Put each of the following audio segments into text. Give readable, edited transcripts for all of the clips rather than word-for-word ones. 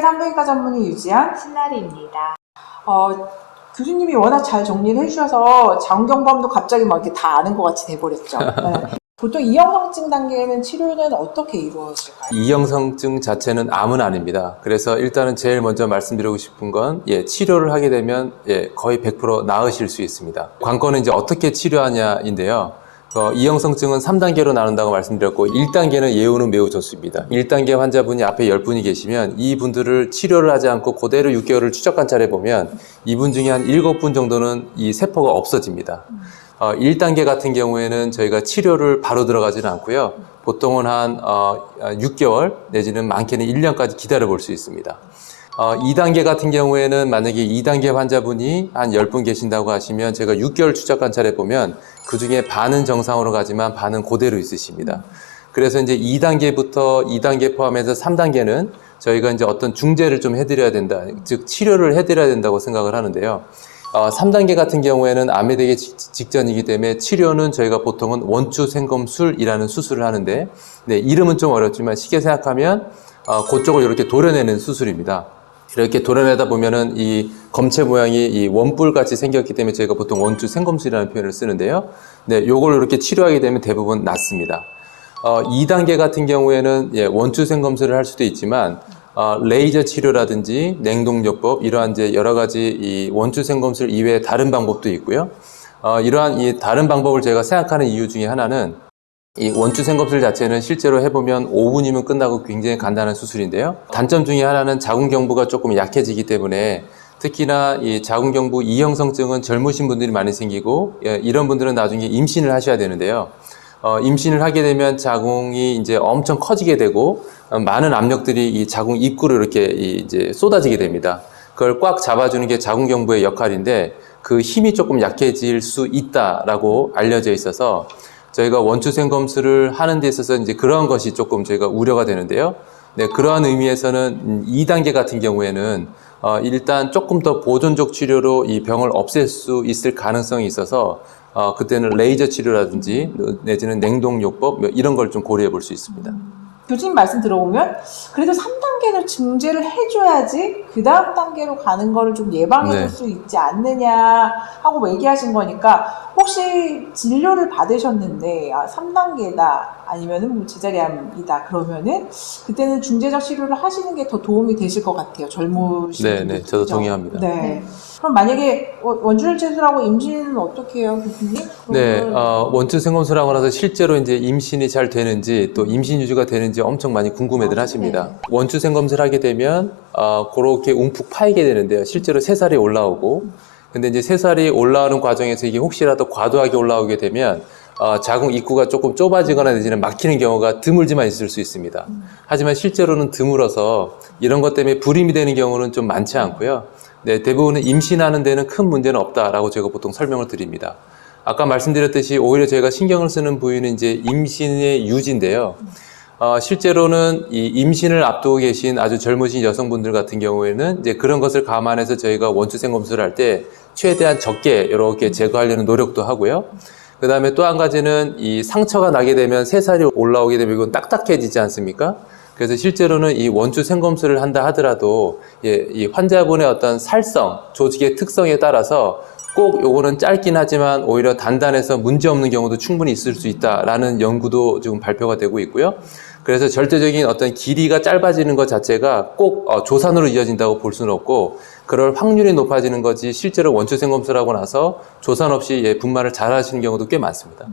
산부인과 전문의 유지연 신나리입니다. 교수님이 워낙 잘 정리를 해주셔서 자궁경부암도 갑자기 막 이렇게 다 아는 것 같이 돼버렸죠. 네. 보통 이형성증 단계에는 치료는 어떻게 이루어질까요? 이형성증 자체는 암은 아닙니다. 그래서 일단은 제일 먼저 말씀드리고 싶은 건 치료를 하게 되면 거의 100% 나으실 수 있습니다. 관건은 이제 어떻게 치료하냐인데요. 이형성증은 3단계로 나눈다고 말씀드렸고 1단계는 예후는 매우 좋습니다. 1단계 환자분이 앞에 10분이 계시면 이분들을 치료를 하지 않고 그대로 6개월을 추적 관찰해 보면 이분 중에 한 7분 정도는 이 세포가 없어집니다. 1단계 같은 경우에는 저희가 치료를 바로 들어가지는 않고요. 보통은 한 6개월 내지는 많게는 1년까지 기다려 볼 수 있습니다. 2단계 같은 경우에는 만약에 2단계 환자분이 한 10분 계신다고 하시면 제가 6개월 추적 관찰해 보면 그 중에 반은 정상으로 가지만 반은 그대로 있으십니다. 그래서 이제 2단계부터 2단계 포함해서 3단계는 저희가 이제 어떤 중재를 좀 해드려야 된다, 즉 치료를 해드려야 된다고 생각을 하는데요. 3단계 같은 경우에는 암에 되기 직전이기 때문에 치료는 저희가 보통은 원추 생검술이라는 수술을 하는데, 이름은 좀 어렵지만 쉽게 생각하면 그쪽을 이렇게 도려내는 수술입니다. 이렇게 도려내다 보면은 이 검체 모양이 이 원뿔 같이 생겼기 때문에 저희가 보통 원추 생검술이라는 표현을 쓰는데요. 요걸 이렇게 치료하게 되면 대부분 낫습니다. 2단계 같은 경우에는 원추 생검술을 할 수도 있지만 레이저 치료라든지 냉동요법 이러한 이제 여러 가지 이 원추 생검술 이외에 다른 방법도 있고요. 이러한 이 다른 방법을 제가 생각하는 이유 중에 하나는 이 원추 생검술 자체는 실제로 해보면 5분이면 끝나고 굉장히 간단한 수술인데요. 단점 중에 하나는 자궁경부가 조금 약해지기 때문에 특히나 이 자궁경부 이형성증은 젊으신 분들이 많이 생기고 이런 분들은 나중에 임신을 하셔야 되는데요. 임신을 하게 되면 자궁이 이제 엄청 커지게 되고 많은 압력들이 이 자궁 입구로 이렇게 이제 쏟아지게 됩니다. 그걸 꽉 잡아주는 게 자궁경부의 역할인데 그 힘이 조금 약해질 수 있다라고 알려져 있어서 저희가 원추 생검술을 하는 데 있어서 이제 그런 것이 조금 저희가 우려가 되는데요. 그러한 의미에서는 2단계 같은 경우에는 일단 조금 더 보존적 치료로 이 병을 없앨 수 있을 가능성이 있어서 그때는 레이저 치료라든지 내지는 냉동요법 이런 걸 좀 고려해 볼 수 있습니다. 교수님 말씀 들어보면 그래도 3단계를 중재를 해줘야지 그 다음 단계로 가는 거를 좀 예방해 줄 수 있지 않느냐 하고 얘기하신 거니까 혹시 진료를 받으셨는데 3단계다 아니면은 뭐 제자리암이다 그러면은 그때는 중재적 치료를 하시는 게 더 도움이 되실 것 같아요. 젊으신 분들. 네, 저도 동의합니다. 네. 그럼 만약에 원추를 채술하고 임신은 어떻게 해요, 교수님? 원추 생검술하고 나서 실제로 이제 임신이 잘 되는지 또 임신 유지가 되는지 엄청 많이 궁금해들 하십니다. 네. 원추 생검술 하게 되면 그렇게 움푹 파이게 되는데요. 실제로 새살이 올라오고, 근데 이제 새살이 올라오는 과정에서 이게 혹시라도 과도하게 올라오게 되면 자궁 입구가 조금 좁아지거나 내지는 막히는 경우가 드물지만 있을 수 있습니다. 하지만 실제로는 드물어서 이런 것 때문에 불임이 되는 경우는 좀 많지 않고요. 대부분은 임신하는 데는 큰 문제는 없다라고 제가 보통 설명을 드립니다. 아까 말씀드렸듯이 오히려 제가 신경을 쓰는 부위는 이제 임신의 유지인데요. 실제로는 이 임신을 앞두고 계신 아주 젊으신 여성분들 같은 경우에는 이제 그런 것을 감안해서 저희가 원추 생검술을 할 때 최대한 적게 이렇게 제거하려는 노력도 하고요. 그 다음에 또 한 가지는 이 상처가 나게 되면 새살이 올라오게 되면 이건 딱딱해지지 않습니까? 그래서 실제로는 이 원추 생검술을 한다 하더라도 이 환자분의 어떤 살성, 조직의 특성에 따라서 꼭 요거는 짧긴 하지만 오히려 단단해서 문제없는 경우도 충분히 있을 수 있다라는 연구도 지금 발표가 되고 있고요. 그래서 절대적인 어떤 길이가 짧아지는 것 자체가 꼭 조산으로 이어진다고 볼 수는 없고 그럴 확률이 높아지는 거지 실제로 원추 생검술하고 나서 조산 없이 분만을 잘 하시는 경우도 꽤 많습니다.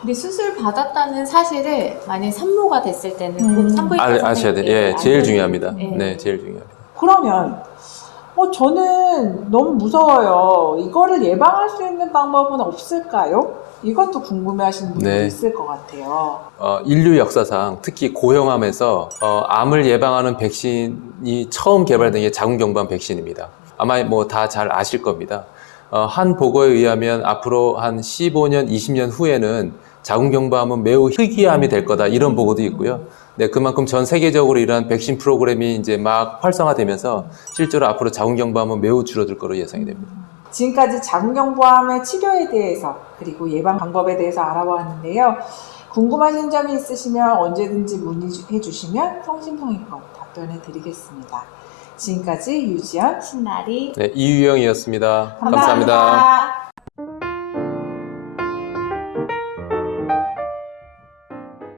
근데 수술 받았다는 사실을 만약 산모가 됐을 때는 꼭 산부인과 아셔야 돼요. 선생님께 제일 중요합니다. 네. 제일 중요합니다. 그러면 저는 너무 무서워요. 이거를 예방할 수 있는 방법은 없을까요? 이것도 궁금해하시는 분들이 있을 것 같아요. 인류 역사상 특히 고형암에서 암을 예방하는 백신이 처음 개발된 게 자궁경부암 백신입니다. 아마 뭐 다 잘 아실 겁니다. 한 보고에 의하면 앞으로 한 15년, 20년 후에는 자궁경부암은 매우 희귀암이 될 거다 이런 보고도 있고요. 그만큼 전 세계적으로 이러한 백신 프로그램이 이제 막 활성화되면서 실제로 앞으로 자궁경부암은 매우 줄어들 거로 예상이 됩니다. 지금까지 자궁경부암의 치료에 대해서 그리고 예방 방법에 대해서 알아보았는데요. 궁금하신 점이 있으시면 언제든지 문의해 주시면 성심성의껏 답변해 드리겠습니다. 지금까지 유지연, 신나리 네, 이유영이었습니다. 감사합니다.